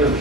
Deus.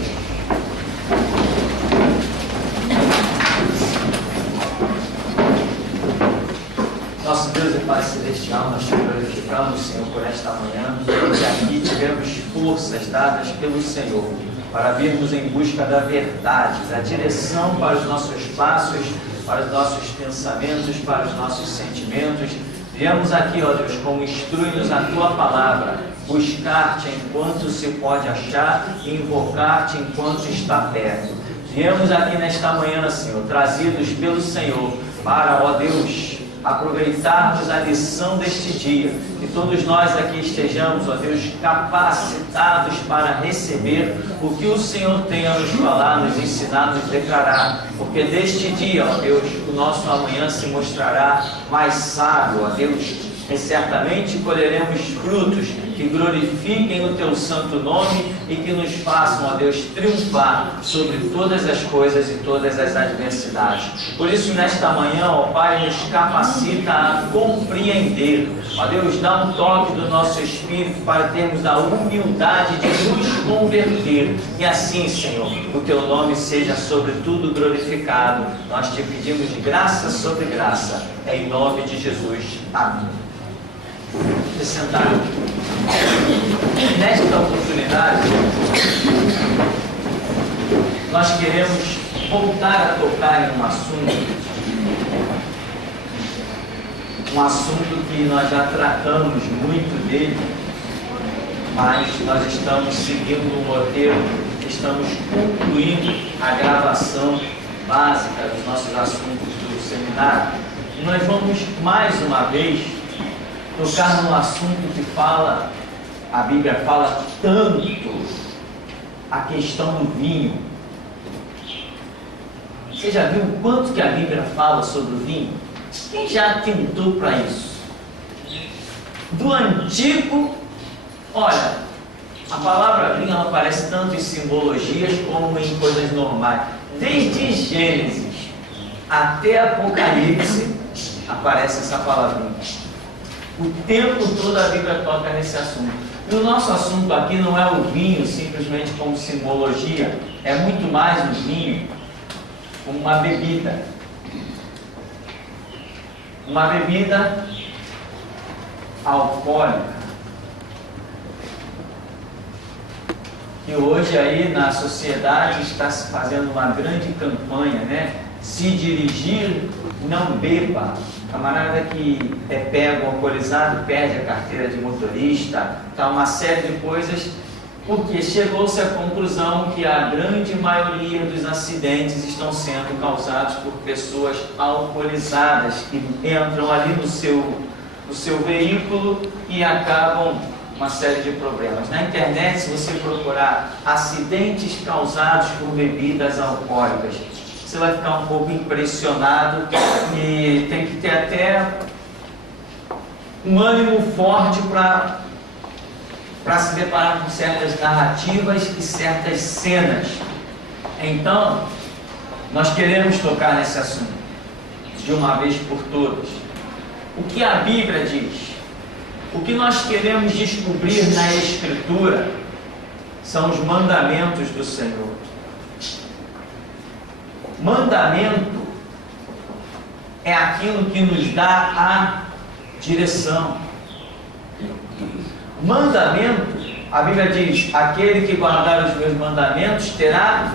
Nosso Deus e Pai Celestial, nós te glorificamos, Senhor, por esta manhã, que aqui tivemos forças dadas pelo Senhor, para virmos em busca da verdade, da direção para os nossos passos, para os nossos pensamentos, para os nossos sentimentos. Viemos aqui, ó Deus, como instrui-nos a Tua palavra, buscar-te enquanto se pode achar e invocar-te enquanto está perto. Viemos aqui nesta manhã, Senhor, trazidos pelo Senhor, para, ó Deus, aproveitarmos a lição deste dia, que todos nós aqui estejamos, ó Deus, capacitados para receber o que o Senhor tem a nos falar, nos ensinar, nos declarar, porque deste dia, ó Deus, o nosso amanhã se mostrará mais sábio, ó Deus, e certamente colheremos frutos que glorifiquem o Teu santo nome e que nos façam, ó Deus, triunfar sobre todas as coisas e todas as adversidades. Por isso, nesta manhã, ó Pai, nos capacita a compreender, ó Deus, dá um toque do nosso espírito para termos a humildade de nos converter. E assim, Senhor, o Teu nome seja sobretudo glorificado. Nós te pedimos de graça sobre graça, em nome de Jesus. Amém. Se sentar. Nesta oportunidade, nós queremos voltar a tocar em um assunto que nós já tratamos muito dele, mas nós estamos seguindo um roteiro, estamos concluindo a gravação básica dos nossos assuntos do seminário. E nós vamos mais uma vez tocar num assunto que a Bíblia fala tanto, a questão do vinho. Você já viu o quanto que a Bíblia fala sobre o vinho? Quem já atentou para isso? Do antigo, olha, a palavra vinho ela aparece tanto em simbologias como em coisas normais. Desde Gênesis até Apocalipse aparece essa palavrinha. O tempo todo a Bíblia toca nesse assunto. E o nosso assunto aqui não é o vinho simplesmente como simbologia, é muito mais o vinho como uma bebida. Uma bebida alcoólica. Que hoje aí na sociedade está se fazendo uma grande campanha, né? Se dirigir, não beba. Camarada que é pego alcoolizado, perde a carteira de motorista, tá, uma série de coisas, porque chegou-se à conclusão que a grande maioria dos acidentes estão sendo causados por pessoas alcoolizadas, que entram ali no seu veículo e acabam uma série de problemas. Na internet, se você procurar acidentes causados por bebidas alcoólicas, você vai ficar um pouco impressionado e tem que ter até um ânimo forte para se deparar com certas narrativas e certas cenas. Então, nós queremos tocar nesse assunto de uma vez por todas. O que a Bíblia diz, o que nós queremos descobrir na Escritura são os mandamentos do Senhor. Mandamento é aquilo que nos dá a direção. Mandamento, a Bíblia diz, aquele que guardar os meus mandamentos terá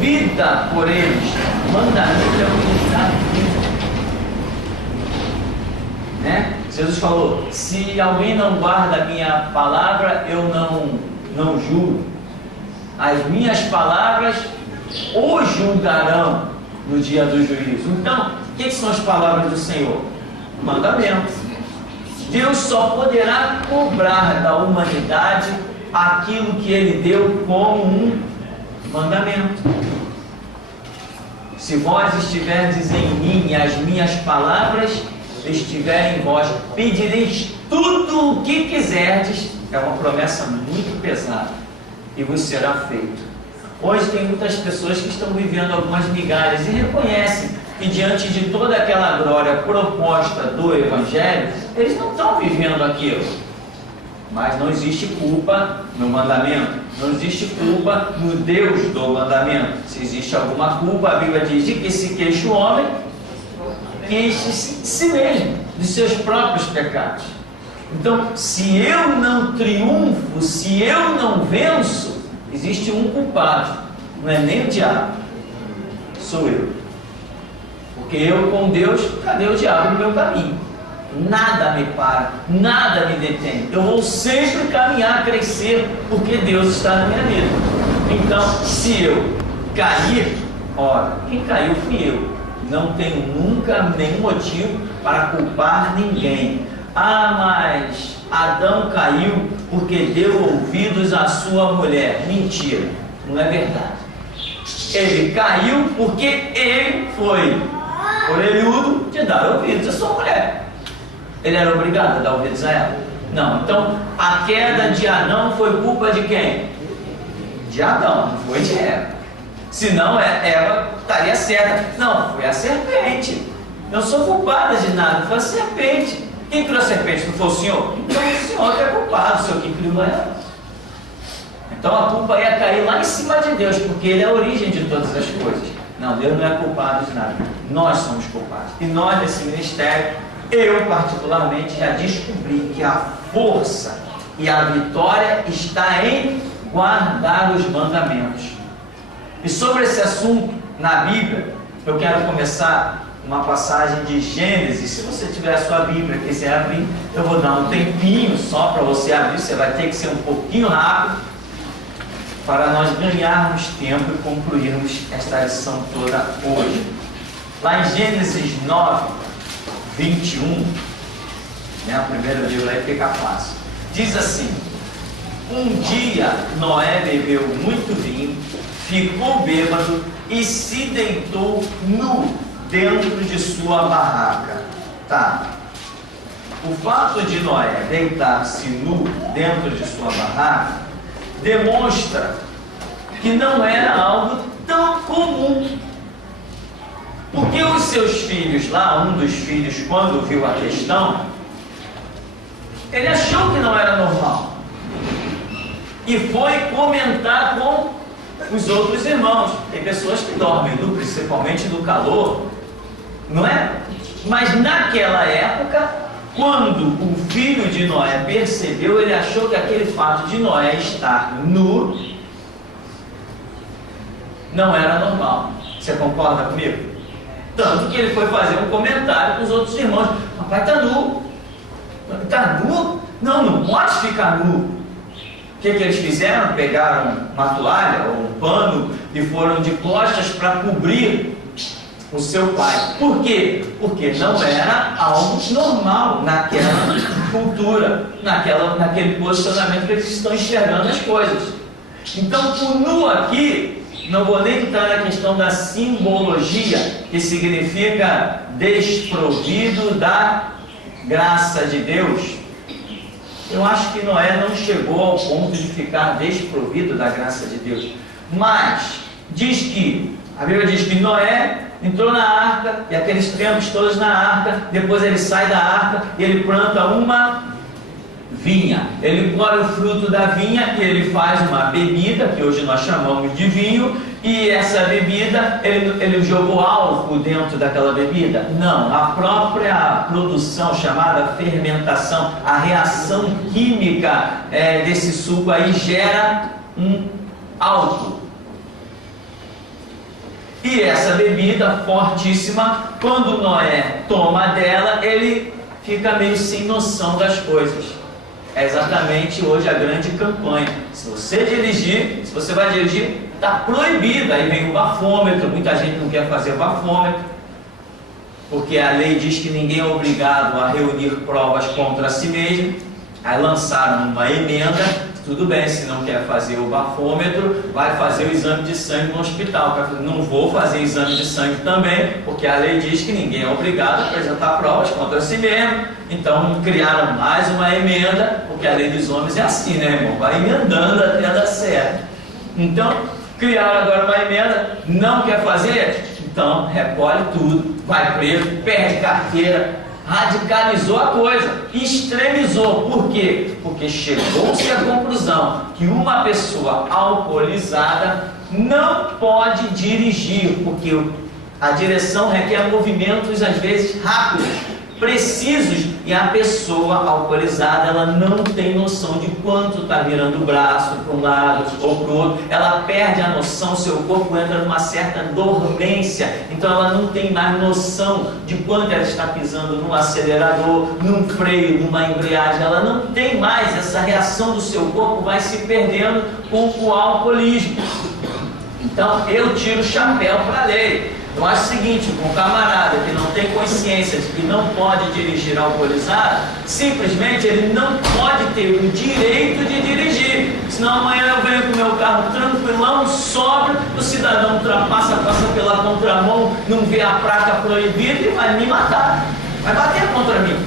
vida por eles. Mandamento é o que nos dá vida, né? Jesus falou, se alguém não guarda a minha palavra, eu não julgo. As minhas palavras o julgarão no dia do juízo. Então, o que são as palavras do Senhor? Mandamentos. Deus só poderá cobrar da humanidade aquilo que Ele deu como um mandamento. Se vós estiverdes em mim e as minhas palavras estiverem em vós, pedireis tudo o que quiserdes. É uma promessa muito pesada. E vos será feito. Hoje tem muitas pessoas que estão vivendo algumas migalhas e reconhecem que diante de toda aquela glória proposta do Evangelho, eles não estão vivendo aquilo. Mas não existe culpa no mandamento. Não existe culpa no Deus do mandamento. Se existe alguma culpa, a Bíblia diz de que se queixa o homem, queixe-se de si mesmo, de seus próprios pecados. Então, se eu não triunfo, se eu não venço, existe um culpado. Não é nem o diabo, sou eu. Porque eu com Deus, cadê o diabo no meu caminho? Nada me para, nada me detém. Eu vou sempre caminhar, crescer, porque Deus está na minha vida. Então, se eu cair, ora, quem caiu fui eu. Não tenho nunca nenhum motivo para culpar ninguém. Mas Adão caiu porque deu ouvidos à sua mulher. Mentira, não é verdade. Ele caiu porque ele foi orelhudo de dar ouvidos à sua mulher. Ele era obrigado a dar ouvidos a ela? Não. Então, a queda de Adão foi culpa de quem? De Adão, não foi de Eva. Senão Eva estaria certa. Não, foi a serpente. Não sou culpada de nada, foi a serpente. Quem criou a serpente? Não foi o Senhor? Então o Senhor que é culpado, o Senhor que criou ela. Então a culpa ia cair lá em cima de Deus, porque Ele é a origem de todas as coisas. Não, Deus não é culpado de nada. Nós somos culpados. E nós, nesse ministério, eu particularmente já descobri que a força e a vitória está em guardar os mandamentos. E sobre esse assunto, na Bíblia, eu quero começar uma passagem de Gênesis. Se você tiver a sua Bíblia e quiser abrir, eu vou dar um tempinho só para você abrir. Você vai ter que ser um pouquinho rápido para nós ganharmos tempo e concluirmos esta lição toda hoje. Lá em Gênesis 9, 21, a primeira Bíblia aí fica fácil. Diz assim: um dia Noé bebeu muito vinho, ficou bêbado e se deitou nu dentro de sua barraca. Tá. O fato de Noé deitar-se nu dentro de sua barraca demonstra que não era algo tão comum. Porque os seus filhos lá, um dos filhos, quando viu a questão, ele achou que não era normal e foi comentar com os outros irmãos. Tem pessoas que dormem nu, principalmente no calor, não é? Mas naquela época, quando o filho de Noé percebeu, ele achou que aquele fato de Noé estar nu não era normal. Você concorda comigo? Tanto que ele foi fazer um comentário com os outros irmãos: papai está nu. Está nu? Não, não pode ficar nu. O que eles fizeram? Pegaram uma toalha ou um pano e foram de costas para cobrir o seu pai. Por quê? Porque não era algo normal naquela cultura, naquele posicionamento que eles estão enxergando as coisas. Então, o nu aqui, não vou nem entrar na questão da simbologia, que significa desprovido da graça de Deus. Eu acho que Noé não chegou ao ponto de ficar desprovido da graça de Deus. Mas, a Bíblia diz que Noé entrou na arca, e aqueles tempos todos na arca, depois ele sai da arca e ele planta uma vinha. Ele colhe o fruto da vinha e ele faz uma bebida, que hoje nós chamamos de vinho, e essa bebida, ele jogou álcool dentro daquela bebida? Não, a própria produção, chamada fermentação, a reação química desse suco aí gera um álcool. E essa bebida fortíssima, quando Noé toma dela, ele fica meio sem noção das coisas. É exatamente hoje a grande campanha. Se você vai dirigir, está proibido. Aí vem o bafômetro, muita gente não quer fazer o bafômetro, porque a lei diz que ninguém é obrigado a reunir provas contra si mesmo. Aí lançaram uma emenda: tudo bem, se não quer fazer o bafômetro, vai fazer o exame de sangue no hospital. Não vou fazer exame de sangue também, porque a lei diz que ninguém é obrigado a apresentar provas contra si mesmo. Então criaram mais uma emenda, porque a lei dos homens é assim, né, irmão? Vai emendando até dar certo. Então criaram agora uma emenda: não quer fazer? Então recolhe tudo, vai preso, perde carteira. radicalizou a coisa, extremizou. Por quê? Porque chegou-se à conclusão que uma pessoa alcoolizada não pode dirigir, porque a direção requer movimentos às vezes rápidos, precisos, e a pessoa alcoolizada, ela não tem noção de quanto está virando o braço para um lado ou para o outro, ela perde a noção, seu corpo entra numa certa dormência, então ela não tem mais noção de quanto ela está pisando num acelerador, num freio, numa embreagem, ela não tem mais, essa reação do seu corpo vai se perdendo com o alcoolismo. Então eu tiro o chapéu para a lei. Eu acho o seguinte, um camarada que não tem consciência de que não pode dirigir alcoolizado, simplesmente ele não pode ter o direito de dirigir. Senão amanhã eu venho com o meu carro tranquilão, sóbrio, o cidadão ultrapassa, passa pela contramão, não vê a placa proibida e vai me matar, vai bater contra mim.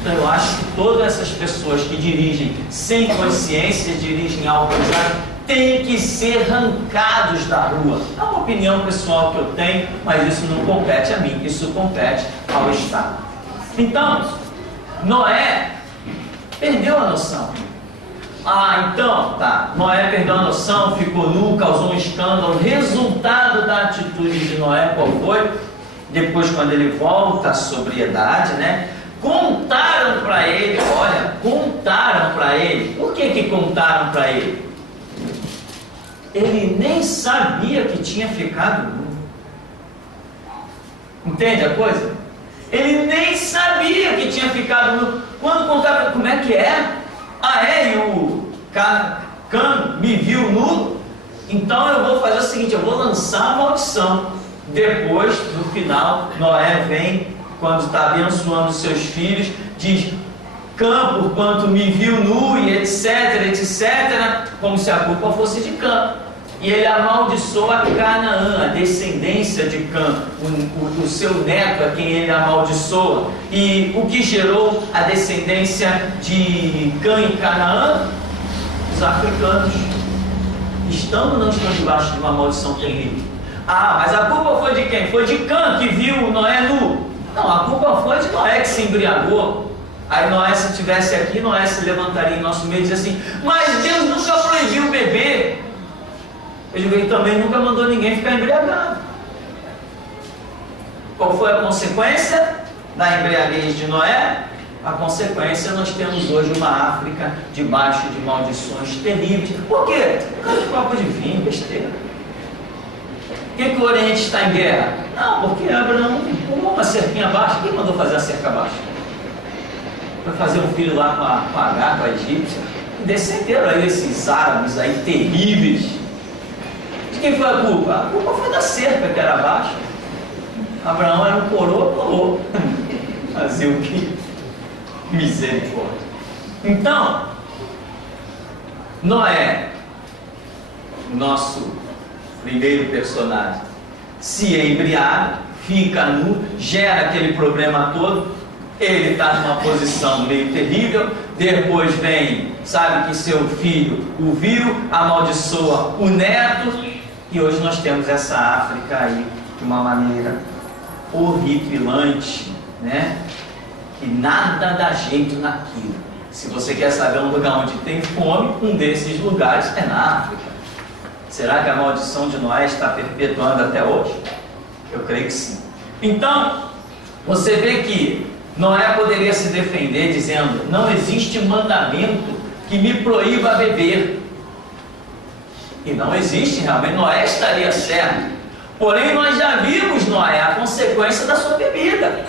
Então eu acho que todas essas pessoas que dirigem sem consciência, dirigem alcoolizado, tem que ser arrancados da rua. É uma opinião pessoal que eu tenho, mas isso não compete a mim, isso compete ao Estado. Então, Noé perdeu a noção. Então, tá, Noé perdeu a noção, ficou nu, causou um escândalo. Resultado da atitude de Noé, qual foi? Depois, quando ele volta à sobriedade, né? Contaram para ele, contaram para ele. Por que contaram para ele? Ele nem sabia que tinha ficado nu. Entende a coisa? Ele nem sabia que tinha ficado nu. Quando contaram, como é que é? E o Cã me viu nu? Então eu vou fazer o seguinte, eu vou lançar a maldição. Depois, no final, Noé vem, quando está abençoando os seus filhos, diz: Cã, porquanto me viu nu, e etc, etc, como se a culpa fosse de Cã. E ele amaldiçoa Canaã, a descendência de Cã, o seu neto a quem ele amaldiçoa. E o que gerou a descendência de Cã e Canaã? Os africanos. Estão ou não estão debaixo de uma maldição terrível? Mas a culpa foi de quem? Foi de Cã, que viu Noé nu? Não, a culpa foi de Noé, que se embriagou. Aí Noé, se estivesse aqui, Noé se levantaria em nosso meio e dizia assim: mas Deus nunca proibiu beber. Ele também nunca mandou ninguém ficar embriagado. Qual foi a consequência da embriaguez de Noé? A consequência, nós temos hoje uma África debaixo de maldições terríveis. Por quê? Por causa de copo de vinho, besteira. Por que o Oriente está em guerra? Não, porque Abraão pulou uma cerquinha baixa. Quem mandou fazer a cerca baixa? Foi fazer um filho lá com a Agar, com a egípcia. E descenderam aí esses árabes aí terríveis. De quem foi a culpa? A culpa foi da cerca que era baixa. Abraão era um coroa, pulou. Fazer o que? Misericórdia. Então, Noé, nosso primeiro personagem, se embriaga, fica nu, gera aquele problema todo. Ele está numa posição meio terrível. Depois vem, sabe que seu filho o viu, amaldiçoa o neto, e hoje nós temos essa África aí de uma maneira horripilante, né? Que nada dá jeito naquilo. Se você quer saber um lugar onde tem fome, um desses lugares é na África. Será que a maldição de Noé está perpetuando até hoje? Eu creio que sim. Então, você vê que Noé poderia se defender dizendo: não existe mandamento que me proíba beber. E não existe, realmente, Noé estaria certo. Porém, nós já vimos, Noé, a consequência da sua bebida.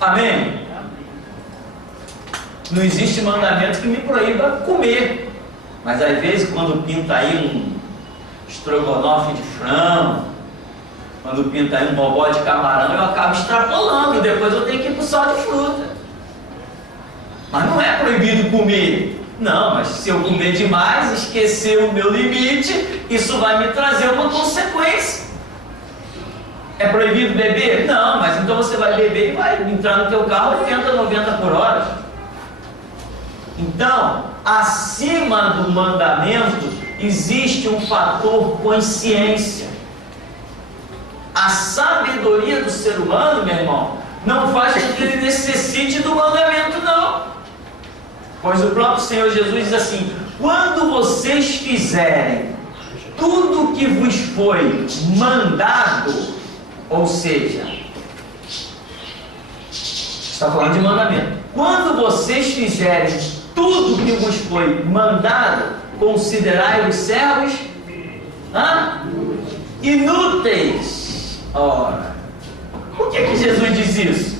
Amém? Não existe mandamento que me proíba comer. Mas às vezes, quando pinta aí um estrogonofe de frango, quando pinta aí um bobó de camarão, eu acabo extrapolando. Depois eu tenho que ir para o sal de fruta. Mas não é proibido comer. Não, mas se eu comer demais, esquecer o meu limite, isso vai me trazer uma consequência. É proibido beber? Não, mas então você vai beber e vai entrar no teu carro 80, 90 por hora. Então, acima do mandamento, existe um fator consciência. A sabedoria do ser humano, meu irmão, não faz com que ele necessite do mandamento, não. Pois o próprio Senhor Jesus diz assim: quando vocês fizerem tudo o que vos foi mandado, ou seja, está falando de mandamento. Quando vocês fizerem tudo o que vos foi mandado, considerai os servos inúteis. Ora, por que Jesus diz isso?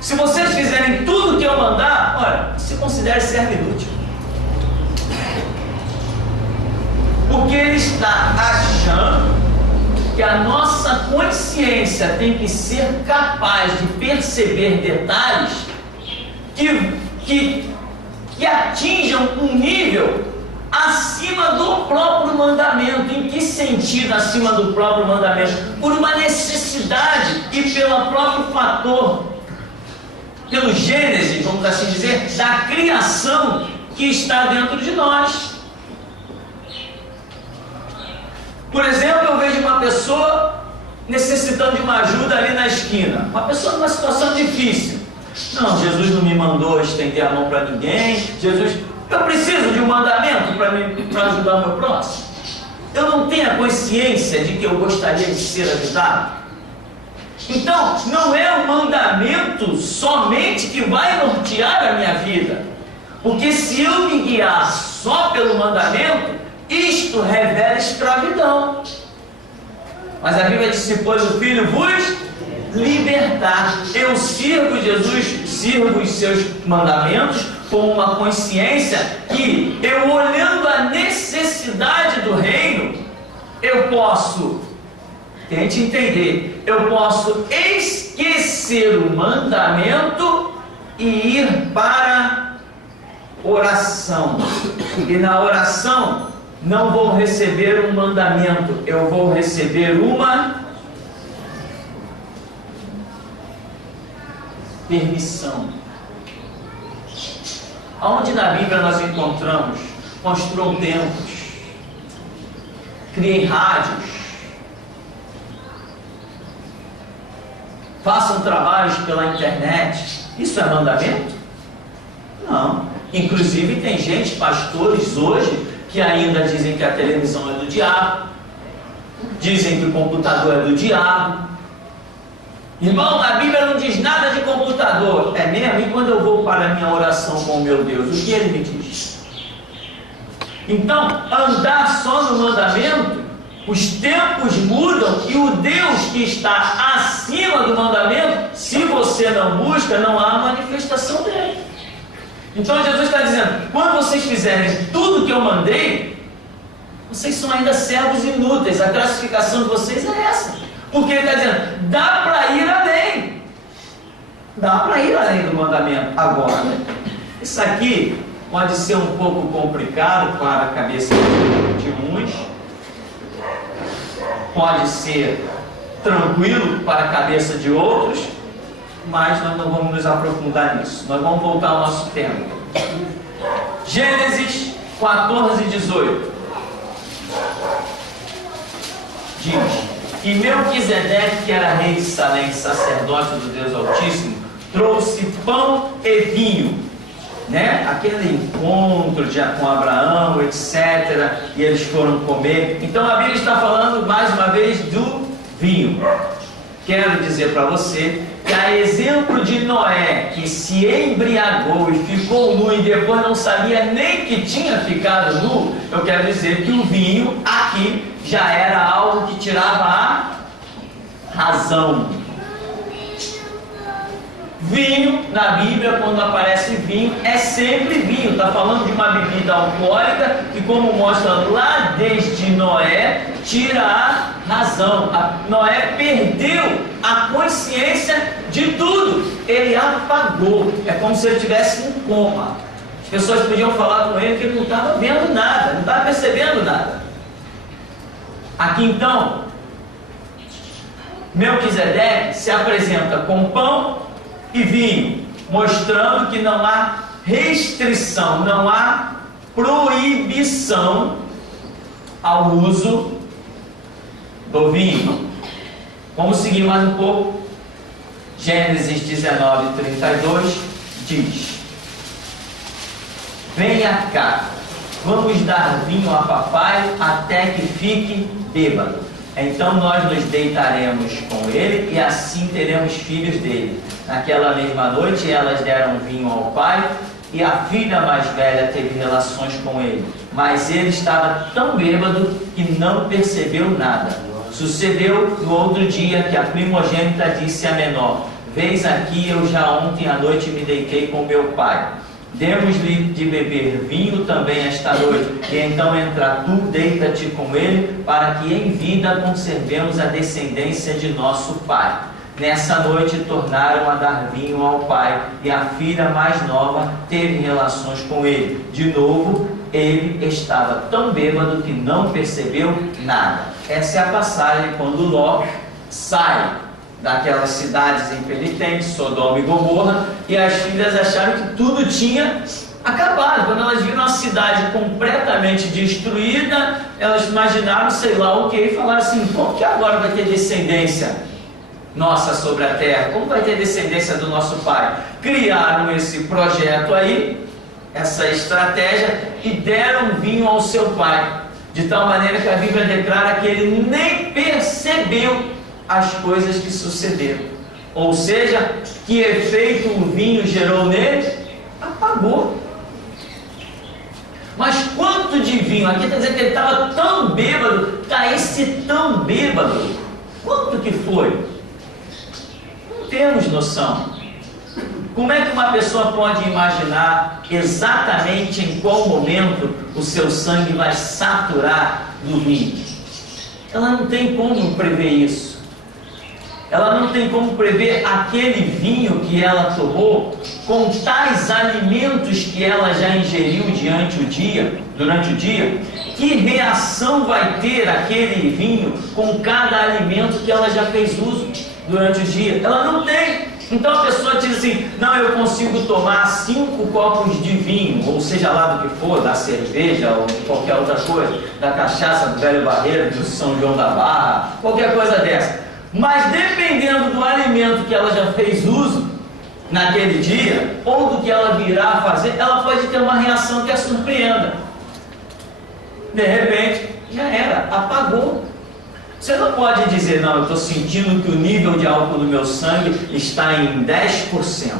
Se vocês fizerem tudo o que eu mandar, olha, se considere servo inútil. Porque ele está achando que a nossa consciência tem que ser capaz de perceber detalhes que atinjam um nível acima do próprio mandamento. Em que sentido acima do próprio mandamento? Por uma necessidade e pelo próprio fator, pelo Gênesis, vamos assim dizer, da criação que está dentro de nós. Por exemplo, eu vejo uma pessoa necessitando de uma ajuda ali na esquina, uma pessoa numa situação difícil. Não, Jesus não me mandou estender a mão para ninguém. Eu preciso de um mandamento para ajudar o meu próximo. Eu não tenho a consciência de que eu gostaria de ser ajudado. Então, não é o mandamento somente que vai nortear a minha vida. Porque se eu me guiar só pelo mandamento, isto revela escravidão. Mas a Bíblia diz: pois o Filho vos libertar. Eu sirvo Jesus, sirvo os seus mandamentos com uma consciência que eu, olhando a necessidade do reino, eu posso, tente entender, eu posso esquecer o mandamento e ir para oração. E na oração não vou receber um mandamento, eu vou receber uma permissão. Aonde na Bíblia nós encontramos: construam templos, criem rádios, façam trabalhos pela internet. Isso é mandamento? Não. Inclusive tem gente, pastores hoje, que ainda dizem que a televisão é do diabo, dizem que o computador é do diabo. Irmão, na Bíblia não diz nada de computador. É mesmo? E quando eu vou para a minha oração com o meu Deus, o que ele me diz? Então, andar só no mandamento, os tempos mudam e o Deus que está acima do mandamento, se você não busca, não há manifestação dele. Então Jesus está dizendo: quando vocês fizerem tudo que eu mandei, vocês são ainda servos inúteis. A classificação de vocês é essa. Porque ele está dizendo: dá para ir além. Dá para ir além do mandamento. Agora, isso aqui pode ser um pouco complicado para a cabeça de uns, pode ser tranquilo para a cabeça de outros, mas nós não vamos nos aprofundar nisso. Nós vamos voltar ao nosso tema. Gênesis 14:18 diz: e Melquisedeque, que era rei de Salém, sacerdote do Deus Altíssimo, trouxe pão e vinho, né? Aquele encontro com Abraão, etc. E eles foram comer. Então a Bíblia está falando mais uma vez do vinho. Quero dizer para você que, a exemplo de Noé, que se embriagou e ficou nu e depois não sabia nem que tinha ficado nu, eu quero dizer que o vinho aqui já era algo que tirava a razão. Vinho, na Bíblia, quando aparece vinho, é sempre vinho. Está falando de uma bebida alcoólica que, como mostra lá desde Noé, tira a razão. Noé perdeu a consciência de tudo. Ele apagou. É como se ele tivesse um coma. As pessoas podiam falar com ele que ele não estava vendo nada, não estava percebendo nada. Aqui então, Melquisedeque se apresenta com pão e vinho, mostrando que não há restrição, não há proibição ao uso do vinho. Vamos seguir mais um pouco. Gênesis 19, 32 diz: venha cá, vamos dar vinho a papai até que fique bêbado. Então nós nos deitaremos com ele e assim teremos filhos dele. Naquela mesma noite elas deram vinho ao pai e a filha mais velha teve relações com ele. Mas ele estava tão bêbado que não percebeu nada. Sucedeu no outro dia que a primogênita disse à menor: vês aqui, eu já ontem à noite me deitei com meu pai. Demos-lhe de beber vinho também esta noite, e então entra tu, deita-te com ele, para que em vida conservemos a descendência de nosso pai. Nessa noite tornaram a dar vinho ao pai, e a filha mais nova teve relações com ele. De novo, ele estava tão bêbado que não percebeu nada. Essa é a passagem quando Ló sai daquelas cidades impenitentes, Sodoma e Gomorra, e as filhas acharam que tudo tinha acabado. Quando elas viram a cidade completamente destruída, elas imaginaram, sei lá o que, e falaram assim: como que agora vai ter descendência nossa sobre a terra? Como vai ter descendência do nosso pai? Criaram esse projeto aí, essa estratégia, e deram vinho ao seu pai, de tal maneira que a Bíblia declara que ele nem percebeu as coisas que sucederam. Ou seja, que efeito o vinho gerou nele? Apagou. Mas quanto de vinho? Aqui está dizendo que ele estava tão bêbado, esse tão bêbado, quanto que foi? Não temos noção. Como é que uma pessoa pode imaginar exatamente em qual momento o seu sangue vai saturar do vinho? Ela não tem como prever isso. Ela não tem como prever aquele vinho que ela tomou com tais alimentos que ela já ingeriu durante o dia. Que reação vai ter aquele vinho com cada alimento que ela já fez uso durante o dia? Ela não tem. Então a pessoa diz assim: não, eu consigo tomar 5 copos de vinho, ou seja lá do que for, da cerveja ou qualquer outra coisa, da cachaça do Velho Barreiro, do São João da Barra, qualquer coisa dessa. Mas dependendo do alimento que ela já fez uso naquele dia, ou do que ela virá a fazer, ela pode ter uma reação que a surpreenda. De repente, já era, apagou. Você não pode dizer: não, eu estou sentindo que o nível de álcool no meu sangue está em 10%.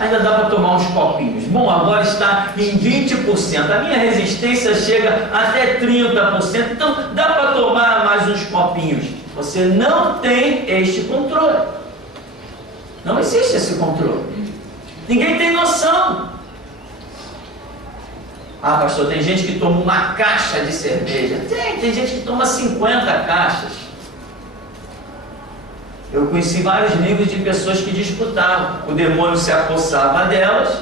Ainda dá para tomar uns copinhos. Bom, agora está em 20%. A minha resistência chega até 30%. Então dá para tomar mais uns copinhos. Você não tem este controle. Não existe esse controle. Ninguém tem noção. Ah, pastor, tem gente que toma uma caixa de cerveja. Tem gente que toma 50 caixas. Eu conheci vários níveis de pessoas que disputavam. O demônio se apossava delas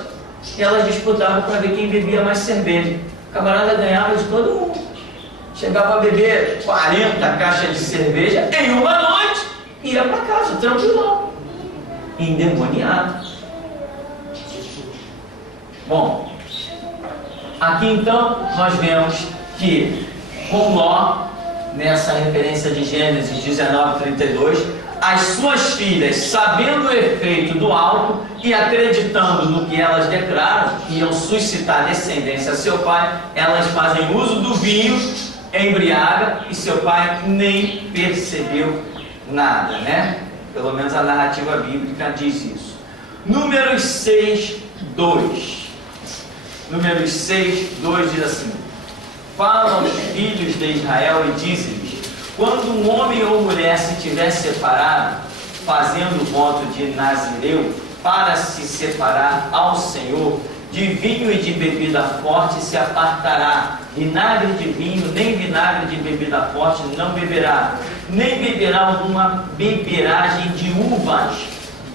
e elas disputavam para ver quem bebia mais cerveja. O camarada ganhava de todo mundo. Chegava a beber 40 caixas de cerveja em uma noite e ia para casa, tranquilão, endemoniado. Bom, aqui então nós vemos que com Ló, nessa referência de Gênesis 19, 32, as suas filhas, sabendo o efeito do álcool e acreditando no que elas declaram, que iam suscitar descendência a seu pai, elas fazem uso do vinho, embriaga, e seu pai nem percebeu nada, né? Pelo menos a narrativa bíblica diz isso. Números 6, 2. Números 6, 2 diz assim: fala aos filhos de Israel e diz-lhes: quando um homem ou mulher se tiver separado, fazendo voto de Nazireu, para se separar ao Senhor, de vinho e de bebida forte se apartará. Vinagre de vinho, nem vinagre de bebida forte não beberá, nem beberá alguma beberagem de uvas,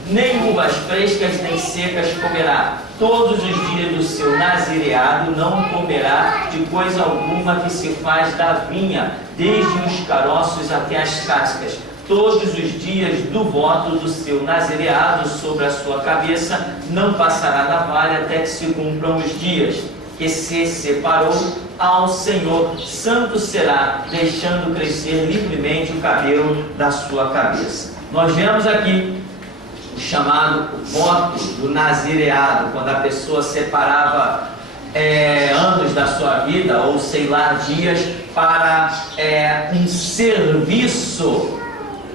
nem uvas frescas nem secas comerá. Todos os dias do seu nazireado não comerá de coisa alguma que se faz da vinha, desde os caroços até as cascas. Todos os dias do voto do seu nazireado sobre a sua cabeça não passará navalha até que se cumpram os dias que se separou ao Senhor. Santo será, deixando crescer livremente o cabelo da sua cabeça. Nós vemos aqui chamado voto do nazireado, quando a pessoa separava anos da sua vida, ou sei lá, dias, para um serviço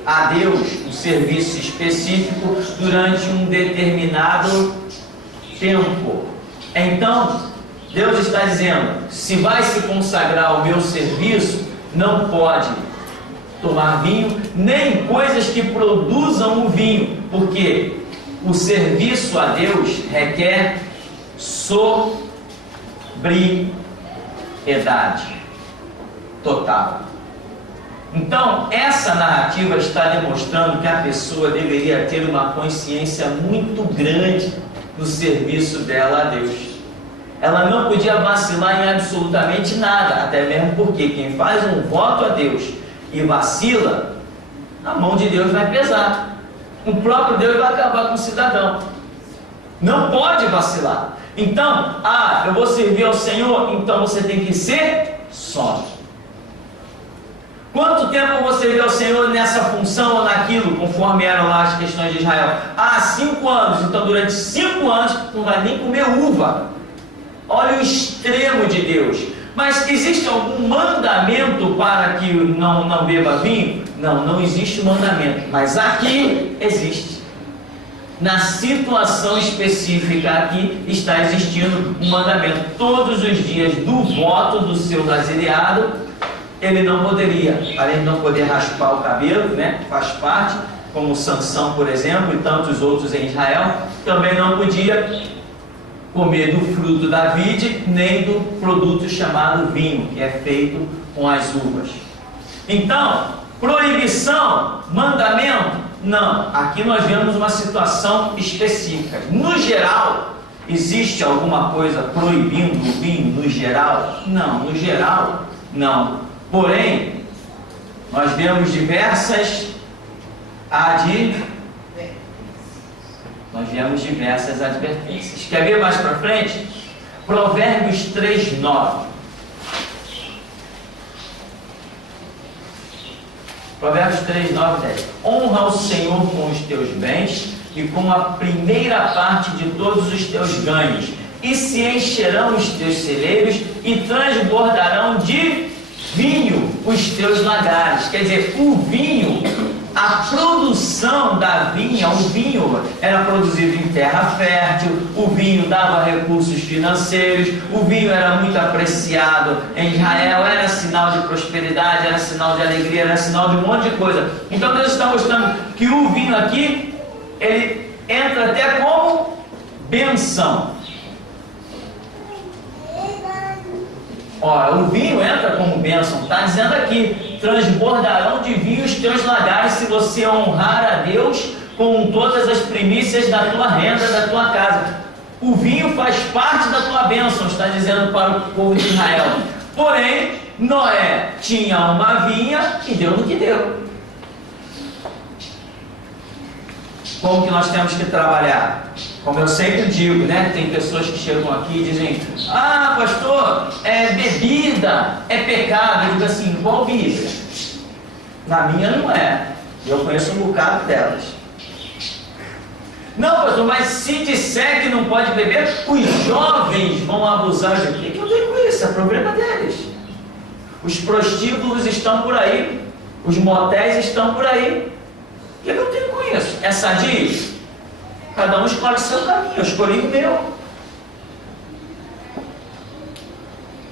a Deus, um serviço específico durante um determinado tempo. Então, Deus está dizendo: se vai se consagrar ao meu serviço, não pode tomar vinho, nem coisas que produzam o vinho, porque o serviço a Deus requer sobriedade total. Então, essa narrativa está demonstrando que a pessoa deveria ter uma consciência muito grande no serviço dela a Deus. Ela não podia vacilar em absolutamente nada, até mesmo porque quem faz um voto a Deus e vacila, a mão de Deus vai pesar. O próprio Deus vai acabar com o cidadão. Não pode vacilar. Então, eu vou servir ao Senhor, então você tem que ser sóbrio. Quanto tempo você serviu ao Senhor nessa função ou naquilo, conforme eram lá as questões de Israel? 5 anos. Então, durante 5 anos, não vai nem comer uva. Olha o extremo de Deus. Mas existe algum mandamento para que não beba vinho? Não existe mandamento. Mas aqui existe. Na situação específica aqui está existindo um mandamento. Todos os dias do voto do seu nazireado, ele não poderia, além de não poder raspar o cabelo, né, faz parte, como Sansão, por exemplo, e tantos outros em Israel, também não podia comer do fruto da vide, nem do produto chamado vinho, que é feito com as uvas. Então, proibição, mandamento, não. Aqui nós vemos uma situação específica. No geral, existe alguma coisa proibindo o vinho no geral? Não, no geral, não. Porém, nós vemos diversas advertências. Quer ver mais para frente? Provérbios 3:9. Provérbios 3:9, 10. Honra o Senhor com os teus bens e com a primeira parte de todos os teus ganhos, e se encherão os teus celeiros e transbordarão de vinho os teus lagares. Quer dizer, o vinho, a produção da vinha, o vinho era produzido em terra fértil, o vinho dava recursos financeiros, o vinho era muito apreciado em Israel, era sinal de prosperidade, era sinal de alegria, era sinal de um monte de coisa. Então Deus está mostrando que o vinho aqui, ele entra até como benção. O vinho entra como bênção, está dizendo aqui: transbordarão de vinho os teus lagares se você honrar a Deus com todas as primícias da tua renda, da tua casa. O vinho faz parte da tua bênção, está dizendo para o povo de Israel. Porém, Noé tinha uma vinha e deu no que deu. Como que nós temos que trabalhar? Como eu sempre digo, né? Tem pessoas que chegam aqui e dizem: pastor, bebida é pecado. Eu digo assim: qual Bíblia? Na minha não é. Eu conheço um bocado delas. Não, pastor, mas se disser que não pode beber, os jovens vão abusar de quê? Que eu tenho com isso, é problema deles. Os prostíbulos estão por aí, os motéis estão por aí. O que eu tenho com isso? É sadio? Cada um escolhe o seu caminho, eu escolhi o meu.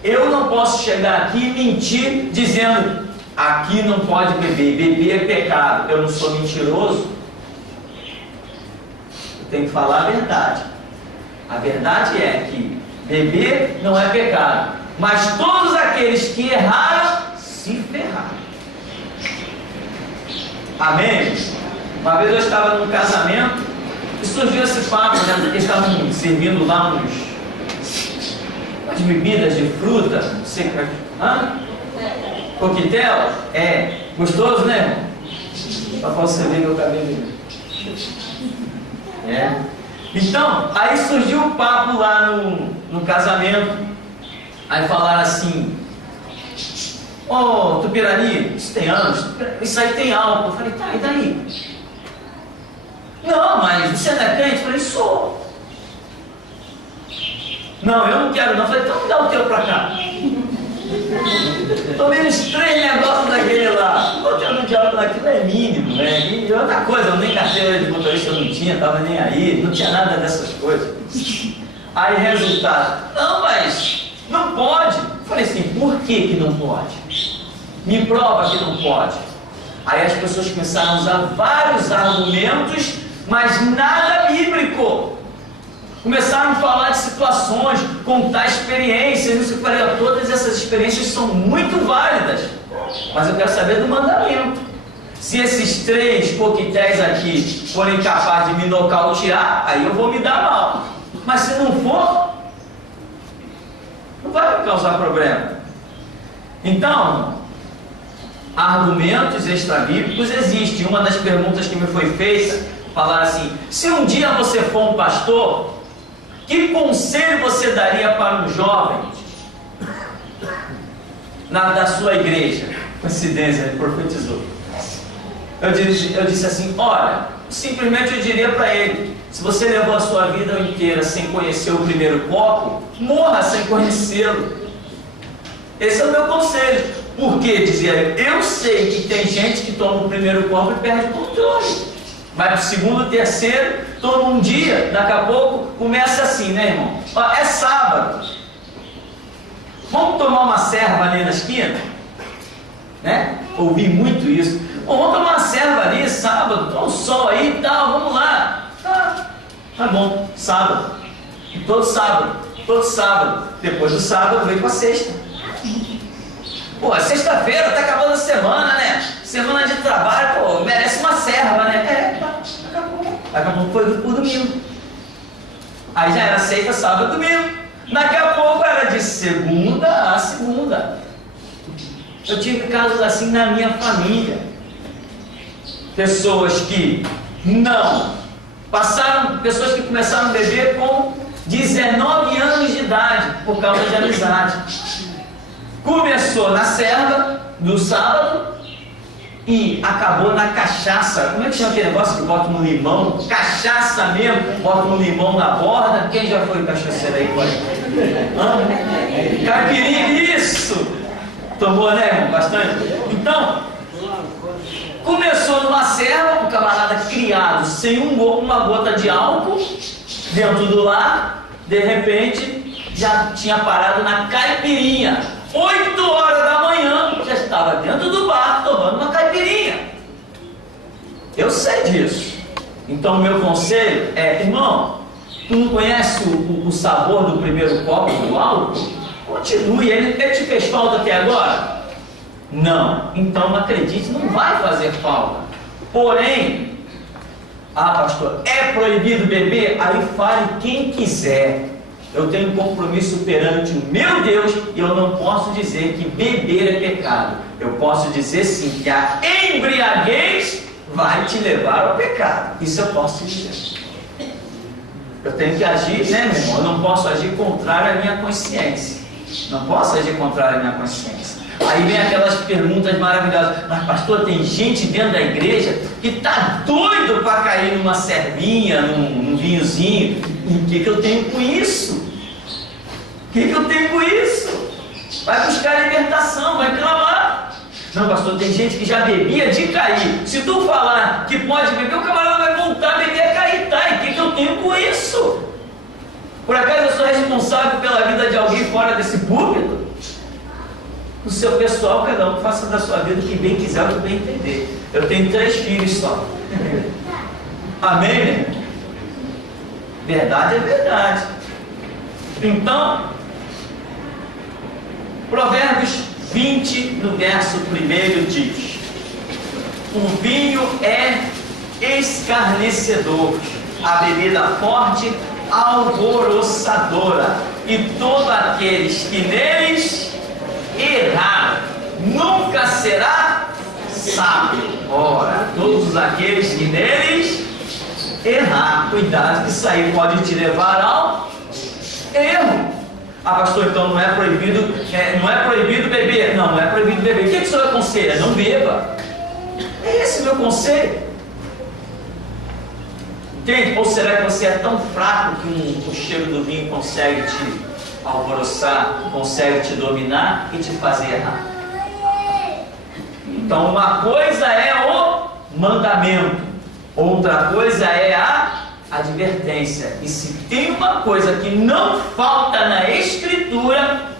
Eu não posso chegar aqui e mentir dizendo: aqui não pode beber, beber é pecado. Eu não sou mentiroso. Eu tenho que falar a verdade. A verdade é que beber não é pecado, mas todos aqueles que erraram, se ferraram. Amém? Uma vez eu estava num casamento e surgiu esse papo, né? Porque estavam servindo lá umas bebidas de fruta, não sei como é. Coquetel? Gostoso, né? Só pra você ver meu cabelo. Então, aí surgiu um papo lá no casamento. Aí falaram assim: Tupirani, isso tem anos, isso aí tem álcool. Eu falei: tá, e daí? Não, mas você não é crente? Eu falei, sou. Não, eu não quero não. Eu falei, então me dá o teu para cá. Tomei uns 3 negócios daquele lá. O teu do diabo daquilo é mínimo, né? E outra coisa, eu nem carteira de motorista eu não tinha, estava nem aí, não tinha nada dessas coisas. Aí, resultado, não, mas não pode. Eu falei assim, por que não pode? Me prova que não pode. Aí as pessoas começaram a usar vários argumentos, mas nada bíblico. Começaram a falar de situações, contar experiências. Isso que eu falei, todas essas experiências são muito válidas, mas eu quero saber do mandamento. Se esses 3 coquetéis aqui forem capazes de me nocautear, aí eu vou me dar mal. Mas se não for, não vai me causar problema. Então, argumentos extrabíblicos existem. Uma das perguntas que me foi feita, falar assim, se um dia você for um pastor, que conselho você daria para um jovem da sua igreja? Coincidência, ele profetizou. Eu disse assim, olha, simplesmente eu diria para ele, se você levou a sua vida inteira sem conhecer o primeiro copo, morra sem conhecê-lo. Esse é o meu conselho. Porque, dizia ele, eu sei que tem gente que toma o primeiro copo e perde o controle. Vai para o segundo, terceiro, toma um dia, daqui a pouco começa assim, né, irmão? Ó, é sábado. Vamos tomar uma serva ali na esquina? Né? Ouvi muito isso. Vamos tomar uma serva ali, sábado, tá um sol aí e tal, vamos lá. Tá bom, sábado. Todo sábado. Depois do sábado veio para sexta. Pô, sexta-feira, tá acabando a semana, né? Semana de trabalho, pô, merece uma serva, né? Acabou foi por domingo. Aí já era sexta, sábado, domingo. Daqui a pouco era de segunda a segunda. Eu tive casos assim na minha família. Pessoas que pessoas que começaram a beber com 19 anos de idade, por causa de amizade. Começou na serva do sábado e acabou na cachaça. Como é que chama aquele negócio que bota no limão? Cachaça mesmo, bota um limão na borda. Quem já foi cachaceiro aí? Caipirinha, isso! Tomou, né, irmão? Bastante? Então, começou numa serva, um camarada criado sem uma gota de álcool dentro do lar, de repente já tinha parado na caipirinha. 8 horas da manhã, já estava dentro do bar tomando uma caipirinha. Eu sei disso. Então, meu conselho é, irmão, tu não conhece o sabor do primeiro copo do álcool? Continue. Ele te fez falta até agora? Não. Então, não acredite, não vai fazer falta. Porém, pastor, é proibido beber? Aí fale quem quiser. Eu tenho um compromisso perante o meu Deus e eu não posso dizer que beber é pecado. Eu posso dizer sim que a embriaguez vai te levar ao pecado. Isso eu posso dizer. Eu tenho que agir, né, meu irmão? Eu não posso agir contrário à minha consciência. Não posso agir contrário à minha consciência. Aí vem aquelas perguntas maravilhosas. Mas pastor, tem gente dentro da igreja que está doido para cair numa servinha, num vinhozinho. E o que eu tenho com isso? O que eu tenho com isso? Vai buscar libertação, vai clamar. Não, pastor, tem gente que já bebia de cair. Se tu falar que pode beber, o camarada vai voltar a beber a cair, tá? E o que eu tenho com isso? Por acaso eu sou responsável pela vida de alguém fora desse púlpito? O seu pessoal, cada um faça da sua vida o que bem quiser, o que bem entender. Eu tenho 3 filhos só. Amém, né? Verdade é verdade. Então, Provérbios 20, no verso 1 diz: o vinho é escarnecedor, a bebida forte alvoroçadora, e todos aqueles que neles errar nunca será sábio. Ora, todos aqueles que neles errar, cuidado, que isso aí pode te levar ao erro. Pastor, então não é proibido beber? Não é proibido beber. O que o senhor aconselha? Não beba. É esse o meu conselho. Entende? Ou será que você é tão fraco que o cheiro do vinho consegue te alvoroçar, consegue te dominar e te fazer errar? Então, uma coisa é o mandamento, outra coisa é a advertência. E se tem uma coisa que não falta na Escritura,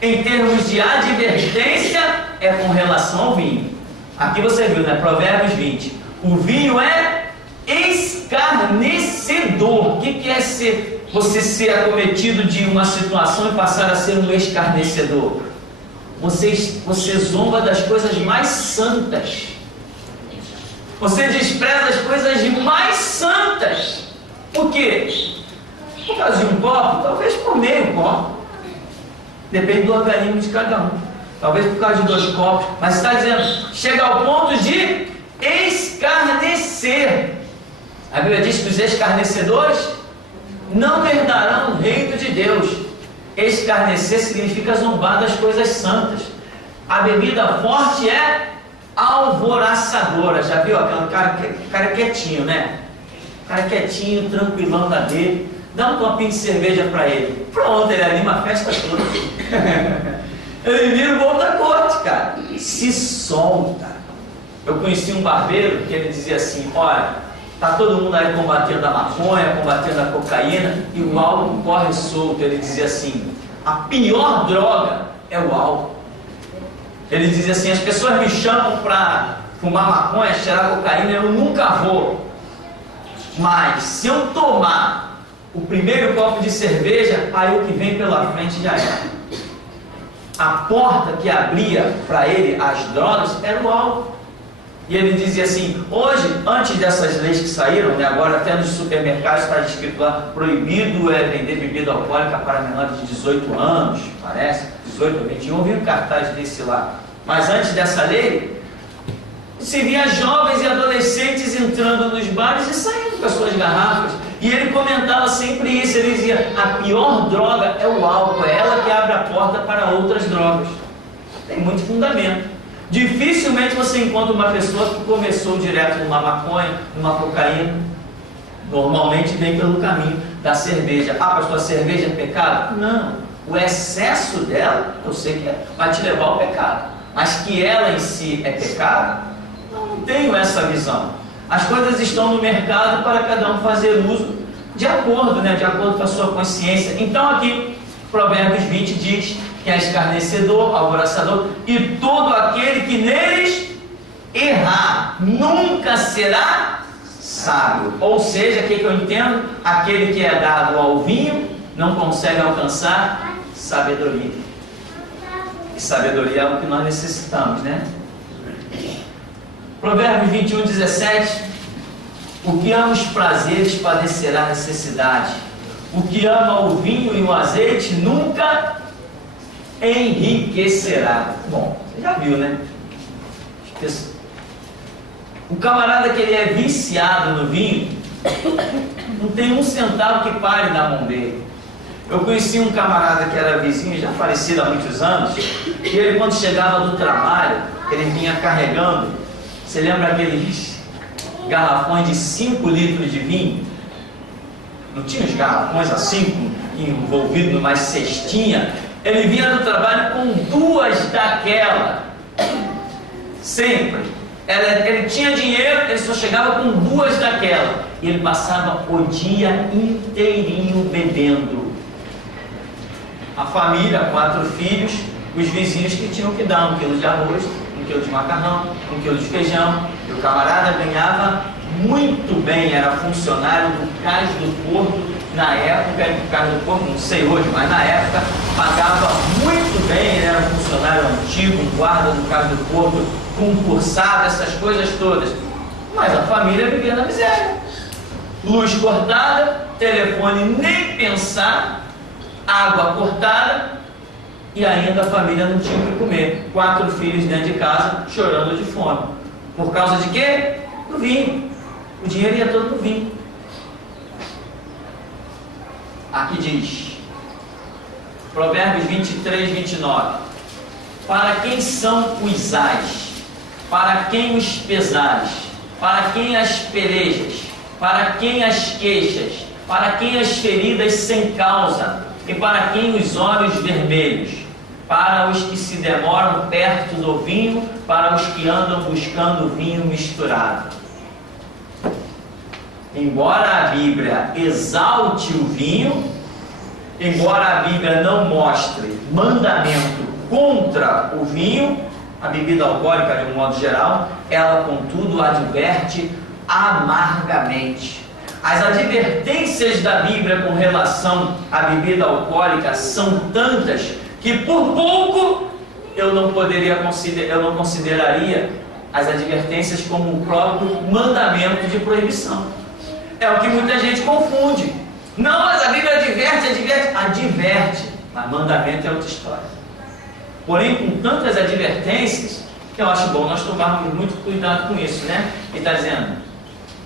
em termos de advertência, é com relação ao vinho. Aqui você viu, né? Provérbios 20. O vinho é escarnecedor. O que é você ser acometido de uma situação e passar a ser um escarnecedor? Você zomba das coisas mais santas. Você despreza as coisas mais santas. Por quê? Por causa de um copo? Talvez por meio copo. Depende do organismo de cada um. Talvez por causa de 2 copos. Mas está dizendo, chega ao ponto de escarnecer. A Bíblia diz que os escarnecedores não herdarão o reino de Deus. Escarnecer significa zombar das coisas santas. A bebida forte é alvoraçadora. Já viu aquele cara quietinho, né? Cara quietinho, tranquilão da dele. Dá um copinho de cerveja para ele. Pronto, ele anima a festa toda. Ele vira o bom da corte, cara. Se solta. Eu conheci um barbeiro que ele dizia assim: olha, tá todo mundo aí combatendo a maconha, combatendo a cocaína, e o álcool corre solto. Ele dizia assim: a pior droga é o álcool. Ele dizia assim: as pessoas me chamam para fumar maconha, cheirar cocaína, eu nunca vou. Mas se eu tomar o primeiro copo de cerveja, aí o que vem pela frente já era. A porta que abria para ele as drogas era o álcool. E ele dizia assim: hoje, antes dessas leis que saíram, né, agora até nos supermercados está escrito lá, proibido vender bebida alcoólica para menores de 18 anos, parece, 18 ou 21, eu vi um cartaz desse lá. Mas antes dessa lei, se via jovens e adolescentes entrando nos bares e saindo com as suas garrafas. E ele comentava sempre isso, ele dizia: a pior droga é o álcool, é ela que abre a porta para outras drogas. Tem muito fundamento. Dificilmente você encontra uma pessoa que começou direto numa maconha, numa cocaína. Normalmente vem pelo caminho da cerveja. Ah, pastor, a cerveja é pecado? Não. O excesso dela, eu sei que vai te levar ao pecado. Mas que ela em si é pecado, não tenho essa visão. As coisas estão no mercado para cada um fazer uso de acordo, né? De acordo com a sua consciência. Então aqui, Provérbios 20 diz que é escarnecedor, alvoroçador, e todo aquele que neles errar nunca será sábio. Ou seja, o que eu entendo? Aquele que é dado ao vinho não consegue alcançar sabedoria. E sabedoria é o que nós necessitamos, né? Provérbios 21, 17. O que ama os prazeres padecerá necessidade. O que ama o vinho e o azeite nunca enriquecerá. Bom, você já viu, né? O camarada que ele é viciado no vinho, não tem um centavo que pare na mão dele. Eu conheci um camarada que era vizinho, já falecido há muitos anos, e ele, quando chegava do trabalho, ele vinha carregando, você lembra aqueles garrafões de 5 litros de vinho? Não tinha os garrafões assim, envolvidos numa cestinha? Ele vinha do trabalho com 2 daquela. Sempre. Ele tinha dinheiro, ele só chegava com 2 daquela. E ele passava o dia inteirinho bebendo. A família, 4 filhos, os vizinhos que tinham que dar 1 quilo de arroz, 1 quilo de macarrão, 1 quilo de feijão. E o camarada ganhava muito bem, era funcionário do Cais do Porto. Na época, no Cais do Porto, não sei hoje, mas na época pagava muito bem. Ele era um funcionário antigo, um guarda do Cais do Porto, concursado, essas coisas todas. Mas a família vivia na miséria. Luz cortada, telefone nem pensar, água cortada, e ainda a família não tinha o que comer. 4 filhos dentro de casa chorando de fome. Por causa de quê? Do vinho. O dinheiro ia todo no vinho. Aqui diz, Provérbios 23, 29. Para quem são os ais? Para quem os pesares? Para quem as pelejas? Para quem as queixas? Para quem as feridas sem causa? E para quem os olhos vermelhos? Para os que se demoram perto do vinho, para os que andam buscando vinho misturado. Embora a Bíblia exalte o vinho, embora a Bíblia não mostre mandamento contra o vinho, a bebida alcoólica de um modo geral, ela contudo adverte amargamente. As advertências da Bíblia com relação à bebida alcoólica são tantas que por pouco eu não consideraria as advertências como o próprio mandamento de proibição. É o que muita gente confunde. Não, mas a Bíblia adverte, mas mandamento é outra história. Porém, com tantas advertências, eu acho bom nós tomarmos muito cuidado com isso, né? E está dizendo,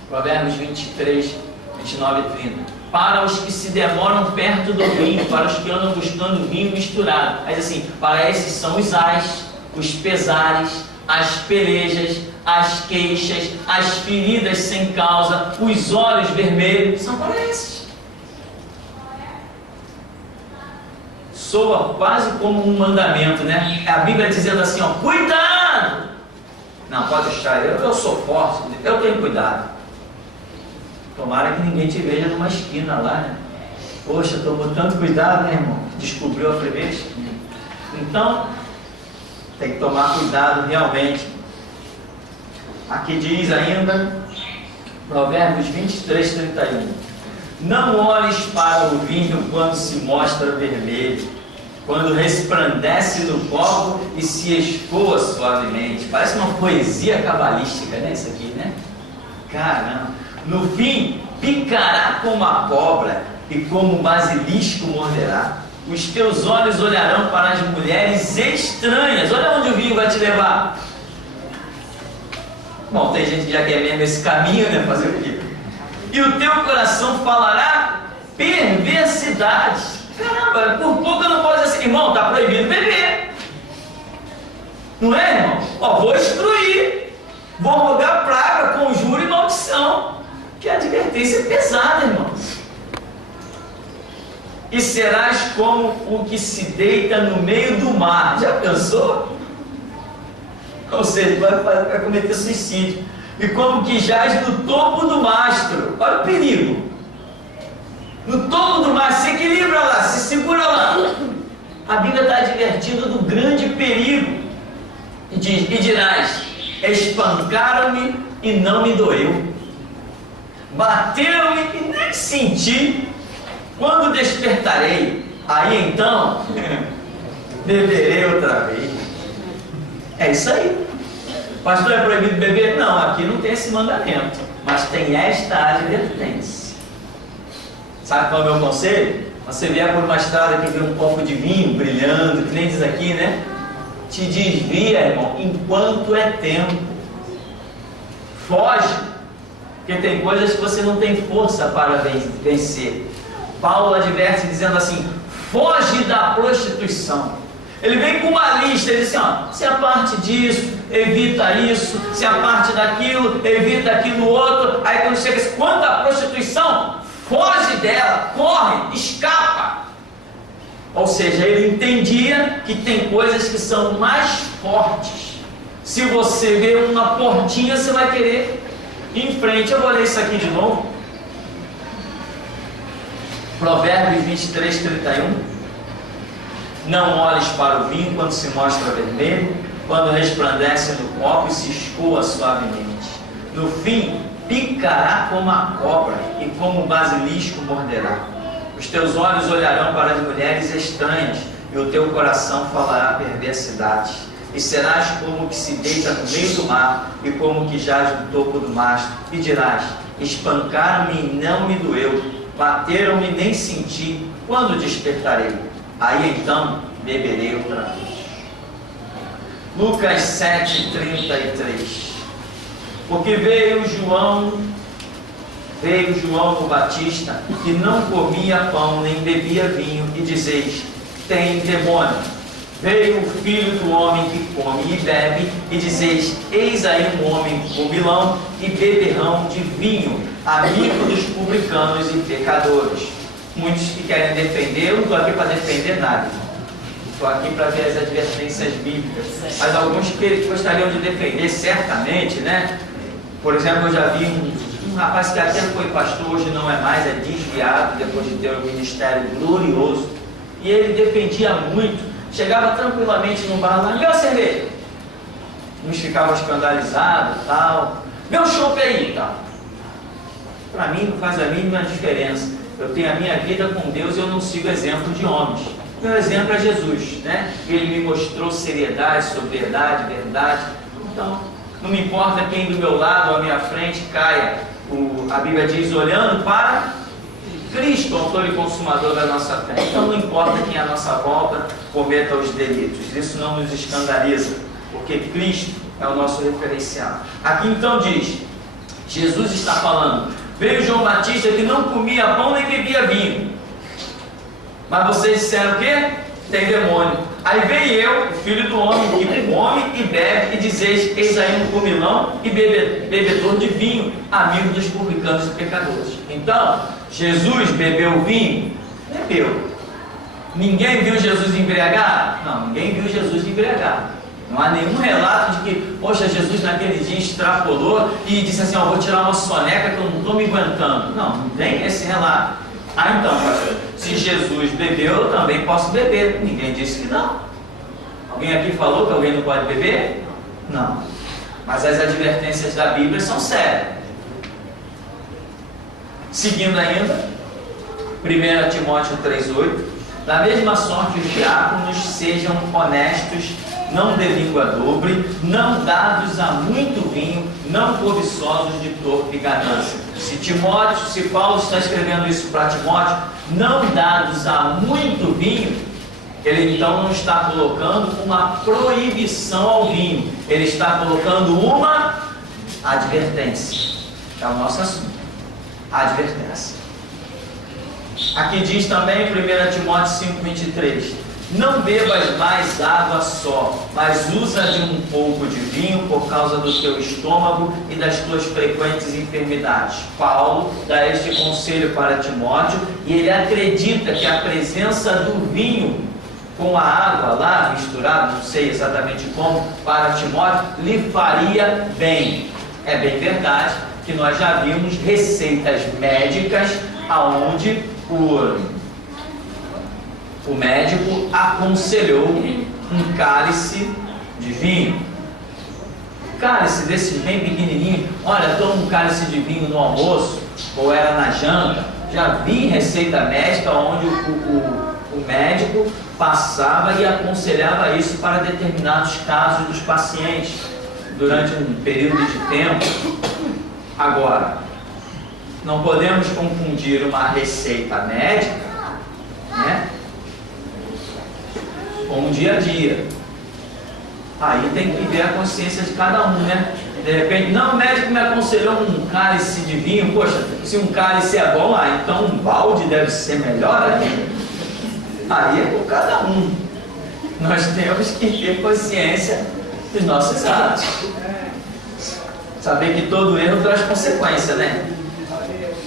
Provérbios 23, 29 e 30. Para os que se demoram perto do vinho, para os que andam buscando vinho misturado. Mas assim, para esses são os ais, os pesares, as pelejas, as queixas, as feridas sem causa, os olhos vermelhos, são para esses. Soa quase como um mandamento, né? A Bíblia dizendo assim, ó, cuidado! Não, pode deixar, eu sou forte, eu tenho cuidado. Tomara que ninguém te veja numa esquina lá, né? Poxa, tomou tanto cuidado, né, irmão? Descobriu a primeira esquina. Então, tem que tomar cuidado realmente. Aqui diz ainda, Provérbios 23, 31. Não olhes para o vinho quando se mostra vermelho, quando resplandece no copo e se escoa suavemente. Parece uma poesia cabalística, né? Isso aqui, né? Caramba! No fim, picará como a cobra e como o basilisco morderá. Os teus olhos olharão para as mulheres estranhas. Olha onde o vinho vai te levar. Bom, tem gente que já quer mesmo esse caminho, né? Fazer o quê? E o teu coração falará perversidades. Caramba, por pouco eu não posso dizer assim, irmão, está proibido beber. Não é, irmão? Ó, vou instruir. Vou rogar praga, conjuro e maldição. Que a advertência é pesada, irmãos. E serás como o que se deita no meio do mar. Já pensou? Ou seja, vai cometer suicídio. E como que jaz no topo do mastro. Olha o perigo. No topo do mastro, se equilibra lá, se segura lá. A Bíblia está advertindo do grande perigo. E dirás, espancaram-me e não me doeu. Bateram-me e nem senti. Quando despertarei, aí então beberei outra vez. É isso aí. Pastor, é proibido beber? Não, aqui não tem esse mandamento, mas tem esta advertência. Sabe qual é o meu conselho? Você vier por uma estrada que vê um copo de vinho brilhando, que nem diz aqui, né? Te desvia, irmão, enquanto é tempo. Foge. Porque tem coisas que você não tem força para vencer. Paulo adverte dizendo assim, foge da prostituição. Ele vem com uma lista, ele diz assim, ó, se a parte disso, evita isso, se a parte daquilo, evita aquilo outro. Aí quando chega assim, quanto à prostituição, foge dela, corre, escapa. Ou seja, ele entendia que tem coisas que são mais fortes. Se você vê uma portinha, você vai querer ir em frente. Eu vou ler isso aqui de novo. Provérbios 23, 31. Não olhes para o vinho quando se mostra vermelho, quando resplandece no copo e se escoa suavemente. No fim, picará como a cobra e como o basilisco morderá. Os teus olhos olharão para as mulheres estranhas e o teu coração falará perversidade. E serás como o que se deita no meio do mar e como o que jaz no topo do mastro. E dirás, espancaram-me e não me doeu, bateram-me e nem senti, quando despertarei? Aí então beberei outra vez. Lucas 7, 33. Porque veio João o Batista, que não comia pão nem bebia vinho, e dizeis, tem demônio. Veio o filho do homem que come e bebe, e dizeis: eis aí um homem comilão e beberrão de vinho, amigo dos publicanos e pecadores. Muitos que querem defender, eu não estou aqui para defender nada, estou aqui para ver as advertências bíblicas, mas alguns que gostariam de defender, certamente, né? Por exemplo, eu já vi um rapaz que até foi pastor, hoje não é mais, é desviado, depois de ter um ministério glorioso, e ele defendia muito. Chegava tranquilamente no bar lá, meu cerveja. Uns ficavam escandalizados e tal. Meu chopp aí e tal. Para mim não faz a mínima diferença. Eu tenho a minha vida com Deus e eu não sigo exemplo de homens. Meu exemplo é Jesus, né? Ele me mostrou seriedade, sobriedade, verdade. Então, não me importa quem do meu lado ou à minha frente caia. A Bíblia diz, olhando para Cristo, autor e consumador da nossa fé. Então não importa quem à nossa volta cometa os delitos, isso não nos escandaliza, porque Cristo é o nosso referencial. Aqui então diz, Jesus está falando, veio João Batista que não comia pão nem bebia vinho, mas vocês disseram o quê? Tem demônio. Aí veio eu, o filho do homem, que come e bebe, e dizeis, eis aí um comilão e bebedor de vinho, amigo dos publicanos e pecadores. Então, Jesus bebeu vinho? Bebeu. Ninguém viu Jesus embriagado? Não, ninguém viu Jesus embriagado. Não há nenhum relato de que, poxa, Jesus naquele dia extrapolou e disse assim, vou tirar uma soneca que eu não estou me aguentando. Não tem esse relato. Então, pastor, se Jesus bebeu, eu também posso beber. Ninguém disse que não. Alguém aqui falou que alguém não pode beber? Não. Mas as advertências da Bíblia são sérias. Seguindo ainda, 1 Timóteo 3,8, da mesma sorte os diáconos sejam honestos, não de língua dobre, não dados a muito vinho, não cobiçosos de torpe ganância. Se Paulo está escrevendo isso para Timóteo, não dados a muito vinho, ele então não está colocando uma proibição ao vinho, ele está colocando uma advertência. É o nosso assunto. Advertência. Aqui diz também 1 Timóteo 5,23: não bebas mais água só, mas usa de um pouco de vinho por causa do teu estômago e das tuas frequentes enfermidades. Paulo dá este conselho para Timóteo e ele acredita que a presença do vinho com a água lá misturada, não sei exatamente como, para Timóteo, lhe faria bem. É bem verdade que nós já vimos receitas médicas aonde o médico aconselhou um cálice de vinho. Um cálice desses bem pequenininho. Olha, toma um cálice de vinho no almoço, ou era na janta. Já vi receita médica onde o médico passava e aconselhava isso para determinados casos dos pacientes durante um período de tempo. Agora, não podemos confundir uma receita médica, né, com o dia a dia. Aí tem que ver a consciência de cada um, né? De repente, não, o médico me aconselhou um cálice de vinho. Poxa, se um cálice é bom, então um balde deve ser melhor ainda. Aí é por cada um. Nós temos que ter consciência dos nossos atos. Saber que todo erro traz consequência, né?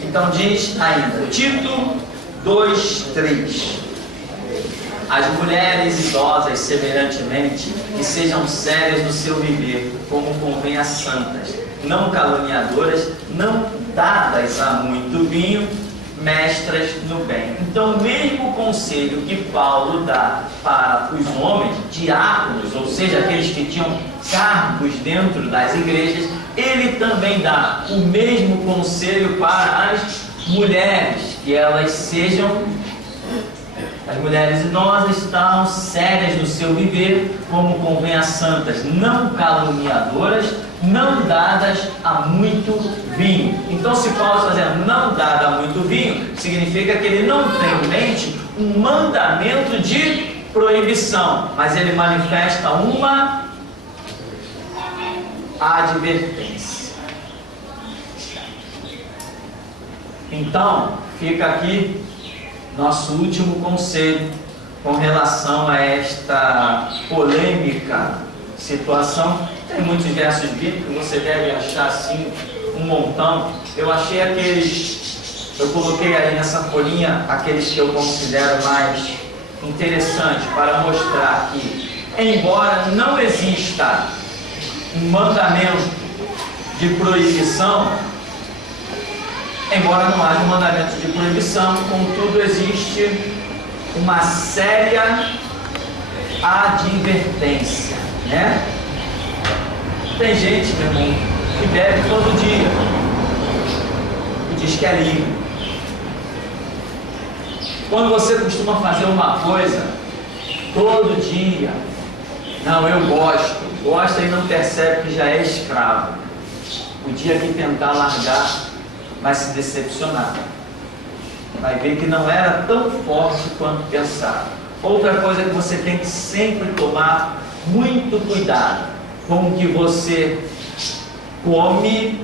Então diz ainda, Tito 2:3: as mulheres idosas, semelhantemente, que sejam sérias no seu viver, como convém a santas, não caluniadoras, não dadas a muito vinho, mestras no bem. Então, o mesmo conselho que Paulo dá para os homens, diáconos, ou seja, aqueles que tinham cargos dentro das igrejas, ele também dá o mesmo conselho para as mulheres, que elas sejam, as mulheres idosas, estão sérias no seu viver, como convém a santas, não caluniadoras, não dadas a muito vinho. Então, se Paulo está dizendo não dada a muito vinho, significa que ele não tem em mente um mandamento de proibição, mas ele manifesta uma advertência. Então, fica aqui nosso último conselho com relação a esta polêmica situação. Tem muitos versos bíblicos, você deve achar assim um montão. Eu achei aqueles, eu coloquei aí nessa folhinha aqueles que eu considero mais interessantes para mostrar que, embora não exista um mandamento de proibição, embora não haja um mandamento de proibição, contudo existe uma séria advertência, né? Tem gente, meu irmão, que bebe todo dia e diz que é livre. Quando você costuma fazer uma coisa todo dia, não, eu gosta e não percebe que já é escravo. O dia que tentar largar, vai se decepcionar. Vai ver que não era tão forte quanto pensava. Outra coisa que você tem que sempre tomar muito cuidado com o que você come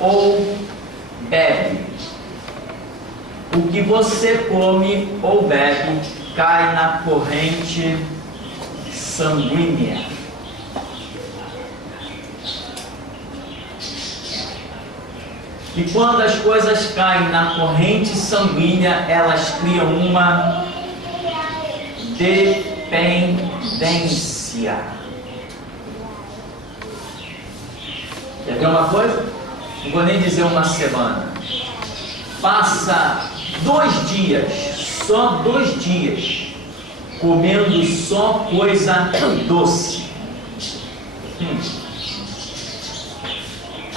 ou bebe. O que você come ou bebe cai na corrente sanguínea. E quando as coisas caem na corrente sanguínea, elas criam uma dependência. Quer ver uma coisa? Não vou nem dizer uma semana. Passa 2 dias, só 2 dias, comendo só coisa doce.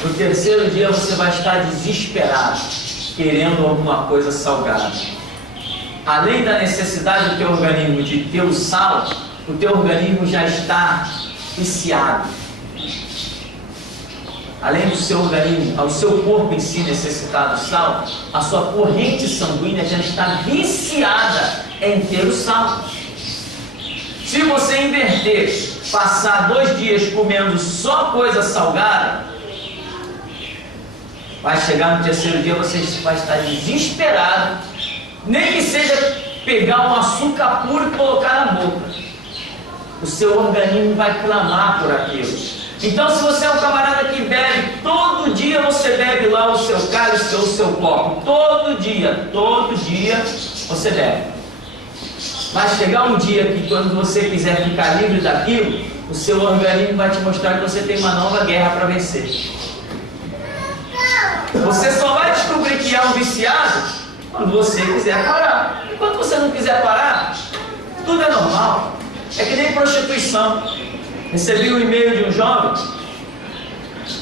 No 3º dia você vai estar desesperado, querendo alguma coisa salgada. Além da necessidade do teu organismo de ter o sal, o teu organismo já está viciado. Além do seu organismo, ao seu corpo em si necessitar do sal, a sua corrente sanguínea já está viciada em ter o sal. Se você inverter, passar 2 dias comendo só coisa salgada, vai chegar no 3º dia, você vai estar desesperado, nem que seja pegar um açúcar puro e colocar na boca. O seu organismo vai clamar por aquilo. Então, se você é um camarada que bebe, todo dia você bebe lá o seu cálice ou o seu copo, todo dia você bebe. Vai chegar um dia que, quando você quiser ficar livre daquilo, o seu organismo vai te mostrar que você tem uma nova guerra para vencer. Você só vai descobrir que é um viciado quando você quiser parar. Enquanto você não quiser parar, tudo é normal. É que nem prostituição. Recebi um e-mail de um jovem: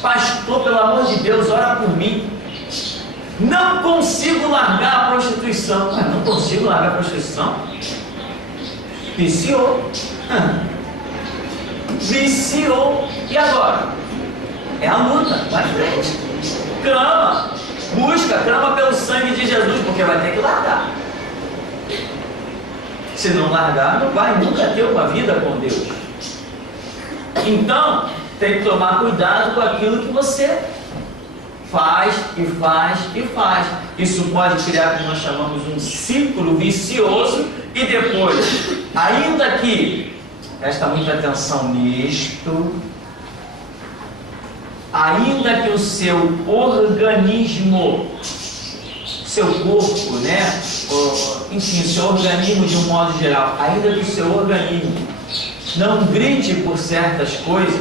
pastor, pelo amor de Deus, ora por mim. Não consigo largar a prostituição. Mas não consigo largar a prostituição? Viciou. Viciou. E agora? É a luta, vai em frente. Clama, busca, clama pelo sangue de Jesus, porque vai ter que largar. Se não largar, não vai nunca ter uma vida com Deus. Então, tem que tomar cuidado com aquilo que você faz e faz e faz. Isso pode criar o que nós chamamos um ciclo vicioso, e depois, ainda que, presta muita atenção nisto, ainda que o seu organismo, seu corpo, né? Enfim, o seu organismo de um modo geral, ainda que o seu organismo não grite por certas coisas,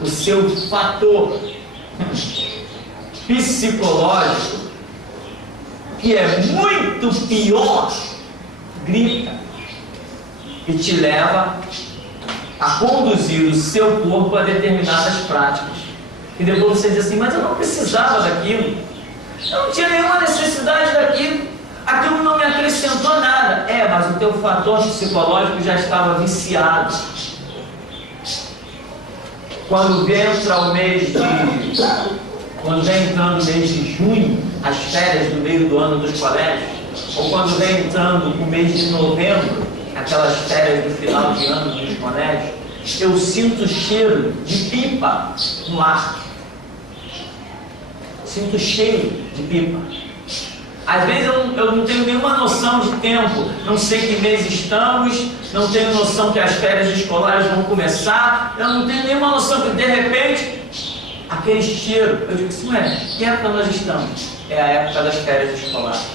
o seu fator psicológico, que é muito pior, grita e te leva a conduzir o seu corpo a determinadas práticas. E depois você diz assim: mas eu não precisava daquilo, eu não tinha nenhuma necessidade daquilo, aquilo não me acrescentou nada. Mas o teu fator psicológico já estava viciado. Quando vem entrando o mês de junho, as férias do meio do ano dos colégios, ou quando vem entrando o mês de novembro, aquelas férias do final de ano dos colégios, eu sinto cheiro de pipa no ar. Sinto cheiro de pipa. Às vezes eu não tenho nenhuma noção de tempo, não sei que mês estamos, não tenho noção que as férias escolares vão começar, eu não tenho nenhuma noção que de repente, aquele cheiro, eu digo assim, ué, que época nós estamos? É a época das férias escolares.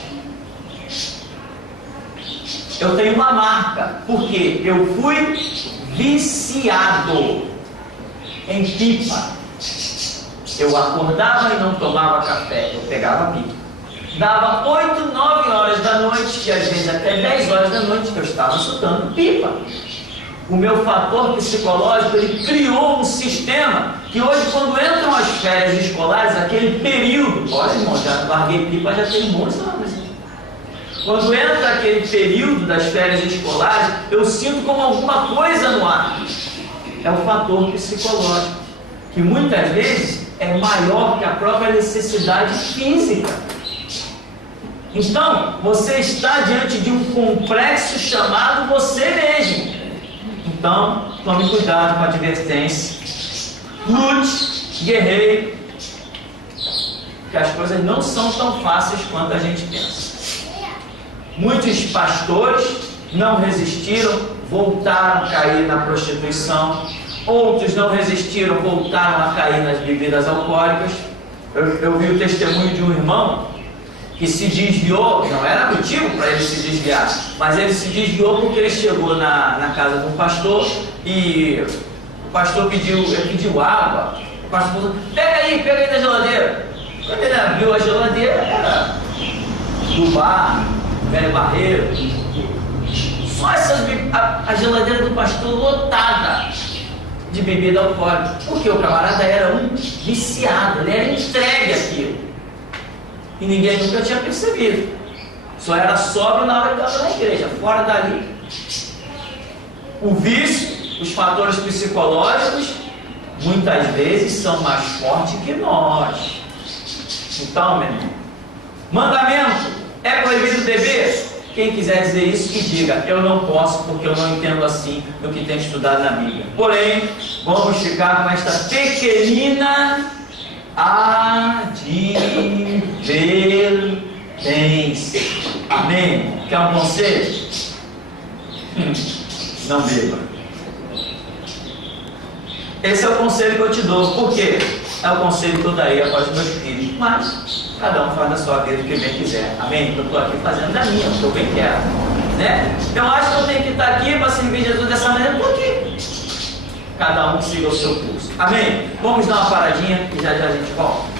Eu tenho uma marca, porque eu fui viciado em pipa. Eu acordava e não tomava café, eu pegava pipa. Dava 8, 9 horas da noite, e às vezes até 10 horas da noite, que eu estava soltando pipa. O meu fator psicológico, ele criou um sistema que hoje, quando entram as férias escolares, aquele período, olha irmão, já larguei pipa, já tem muitos anos. Quando entra aquele período das férias escolares, eu sinto como alguma coisa no ar. É o fator psicológico, que muitas vezes é maior que a própria necessidade física. Então, você está diante de um complexo chamado você mesmo. Então, tome cuidado com a advertência. Lute, guerreie, que as coisas não são tão fáceis quanto a gente pensa. Muitos pastores não resistiram, voltaram a cair na prostituição. Outros não resistiram, voltaram a cair nas bebidas alcoólicas. Eu vi o testemunho de um irmão que se desviou, não era motivo para ele se desviar, mas ele se desviou porque ele chegou na casa de um pastor e o pastor pediu água. O pastor falou, pega aí da geladeira. Quando ele abriu a geladeira, era do bar, velho barreiro. Só a geladeira do pastor lotada de bebida alcoólica, porque o camarada era um viciado, ele era entregue àquilo. E ninguém nunca tinha percebido. Só era sóbrio na hora que estava na igreja. Fora dali, o vício, os fatores psicológicos, muitas vezes são mais fortes que nós. Então, meu irmão, mandamento: é proibido beber? Quem quiser dizer isso, que diga, eu não posso, porque eu não entendo assim do que tem estudado na Bíblia. Porém, vamos ficar com esta pequenina advertência. Amém? Quer um conselho? Não beba. Esse é o conselho que eu te dou. Por quê? É o conselho que eu daria após os meus filhos. Mas cada um faz da sua vida o que bem quiser. Amém? Eu estou aqui fazendo da minha, o que eu bem quero. Né? Eu acho que eu tenho que estar aqui para servir Jesus dessa maneira. Por quê? Cada um siga o seu curso. Amém? Vamos dar uma paradinha e já a gente volta.